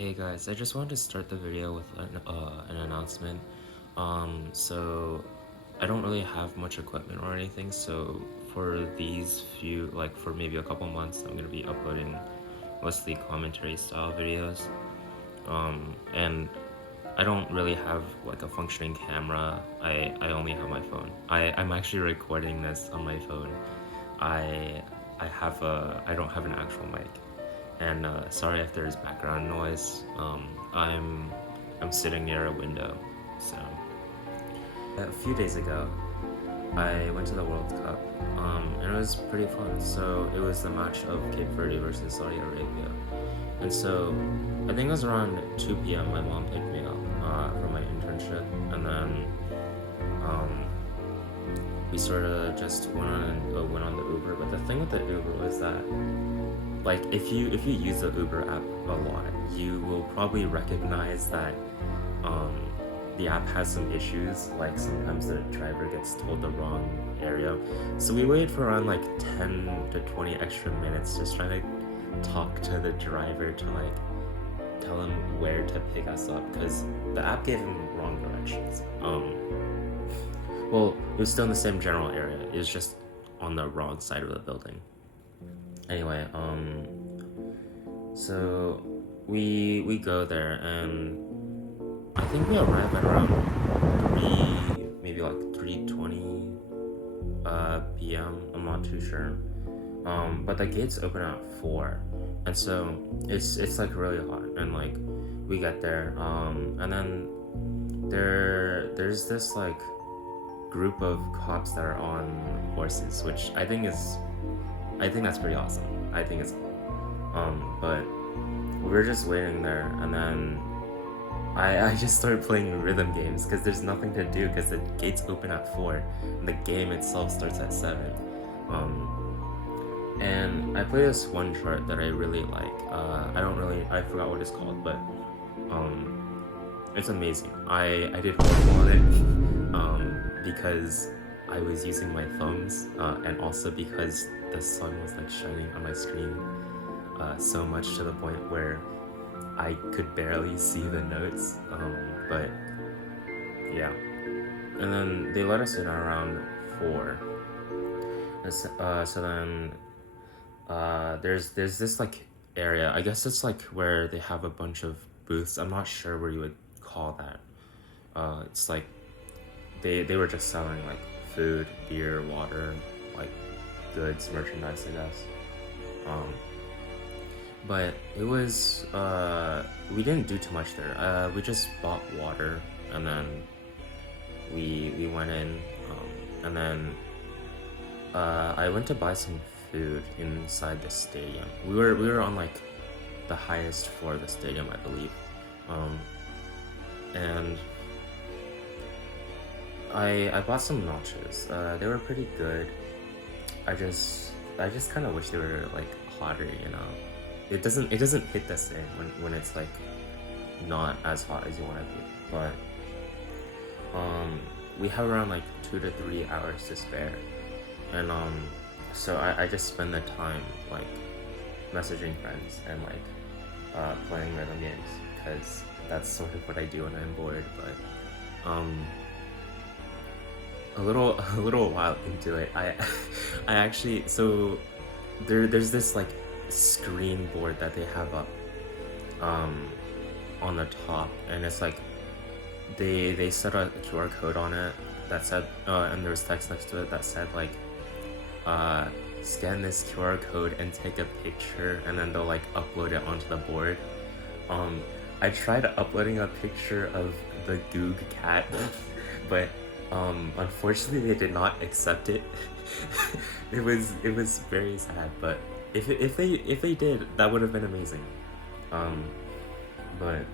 Hey guys, I just wanted to start the video with an announcement. So I don't really have much equipment or anything, so for these few, like for maybe a couple months, I'm gonna be uploading mostly commentary style videos. And I don't really have like a functioning camera. I only have my phone. I'm actually recording this on my phone. I I don't have an actual mic. And sorry if there's background noise. I'm sitting near a window. So a few days ago, I went to the World Cup, and it was pretty fun. So it was the match of Cape Verde versus Saudi Arabia, and so I think it was around 2 p.m. My mom picked me up from my internship, and then um, we sort of just went on the Uber. But the thing with the Uber was that, like, if you use the Uber app a lot, you will probably recognize that um, the app has some issues. Like sometimes the driver gets told the wrong area. So we waited for around like 10 to 20 extra minutes just trying to talk to the driver to like tell him where to pick us up because the app gave him wrong directions. Well, it was still in the same general area. It was just on the wrong side of the building. Anyway, so we go there and I think we arrive at around maybe like 3:20 p.m. I'm not too sure. But the gates open at 4, and so it's like really hot, and like we get there, and then there's this like group of cops that are on horses, which I think that's pretty awesome. I think it's but we were just waiting there, and then I just started playing rhythm games because there's nothing to do because the gates open at 4 and the game itself starts at 7. And I play this one chart that I really like. I forgot what it's called, but it's amazing. I did horrible on it because I was using my thumbs and also because the sun was like shining on my screen so much to the point where I could barely see the notes, but yeah. And then they let us in around 4. So then there's this like area. I guess it's like where they have a bunch of booths. I'm not sure where you would call that. It's like they were just selling like food, beer, water, like goods, merchandise, I guess. But it was we didn't do too much there. We just bought water and then we went in, and then I went to buy some food inside the stadium. We were on like the highest floor of the stadium, I believe, and I bought some nachos. They were pretty good. I just kind of wish they were like hotter, you know. It doesn't hit the same when it's like not as hot as you want to be. But we have around like 2 to 3 hours to spare, and so I just spend the time like messaging friends and like playing rhythm games because that's sort of what I do when I'm bored. But a little while into it, I actually, so there's this like screen board that they have up on the top, and it's like they set a QR code on it that said and there was text next to it that said like scan this QR code and take a picture, and then they'll like upload it onto the board. I tried uploading a picture of the Goog cat but unfortunately they did not accept it. It was very sad, but if they did, that would have been amazing. But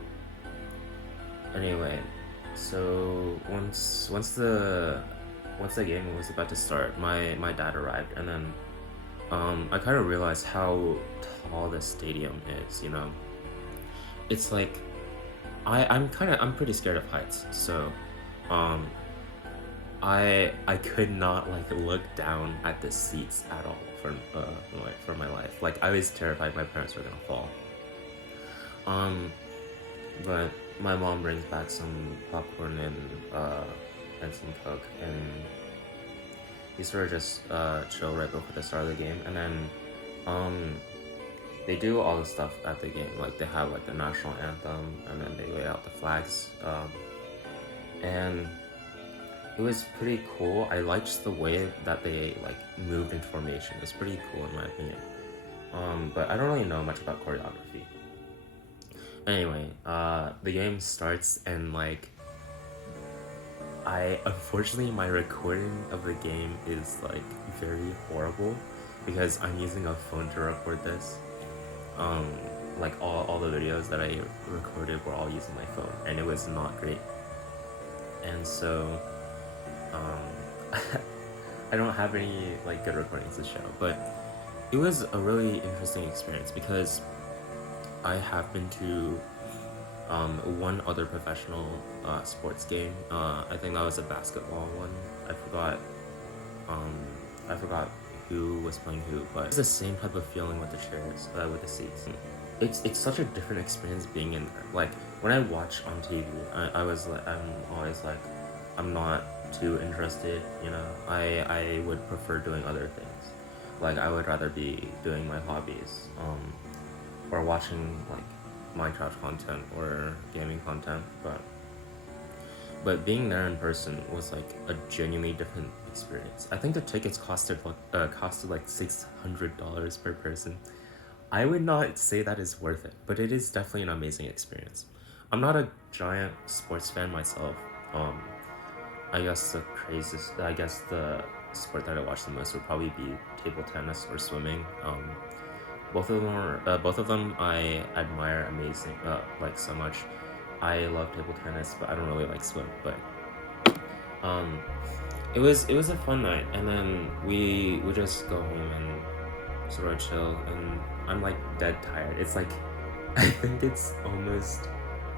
anyway, so once the game was about to start, my dad arrived, and then I kind of realized how tall the stadium is. You know, it's like I'm pretty scared of heights, so I could not like look down at the seats at all for my life. Like I was terrified my parents were gonna fall. But my mom brings back some popcorn and some Coke, and we sort of just chill right before the start of the game, and then um they do all the stuff at the game. Like they have like the national anthem, and then they lay out the flags, and it was pretty cool. I liked the way that they like moved in formation. It was pretty cool in my opinion. But I don't really know much about choreography. Anyway, the game starts, and like I unfortunately my recording of the game is like very horrible because I'm using a phone to record this. Um, like all the videos that I recorded were all using my phone, and it was not great. And so um, I don't have any like good recordings to show, but it was a really interesting experience because I have been to one other professional sports game. I think that was a basketball one. I forgot. Um, I forgot who was playing who, but it's the same type of feeling with the chairs, with the seats. It's such a different experience being in there. Like when I watch on TV, I'm always like, I'm not too interested. You know, I would prefer doing other things. Like I would rather be doing my hobbies, or watching like Minecraft content or gaming content, but being there in person was like a genuinely different experience. I think the tickets costed like $600 per person. I would not say that is worth it, but it is definitely an amazing experience. I'm not a giant sports fan myself. Um, I guess the sport that I watch the most would probably be table tennis or swimming. Both of them I admire amazing, like so much. I love table tennis, but I don't really like swim. But um, it was a fun night, and then we just go home and sort of chill. And I'm like dead tired. It's like I think it's almost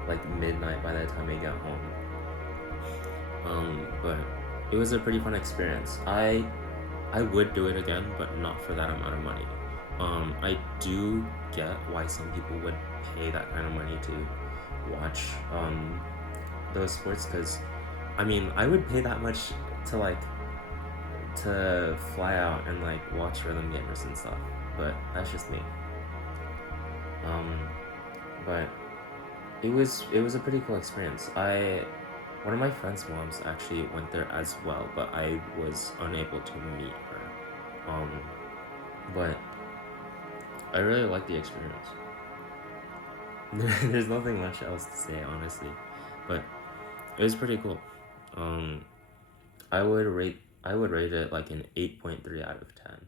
like midnight by the time we get home. But it was a pretty fun experience. I would do it again, but not for that amount of money. I do get why some people would pay that kind of money to watch those sports, because I mean I would pay that much to like to fly out and like watch rhythm gamers and stuff, but that's just me. Um, but it was a pretty cool experience. I One of my friend's moms actually went there as well, but I was unable to meet her. But I really liked the experience. There's nothing much else to say, honestly, but it was pretty cool. Um, I would rate it like an 8.3 out of 10.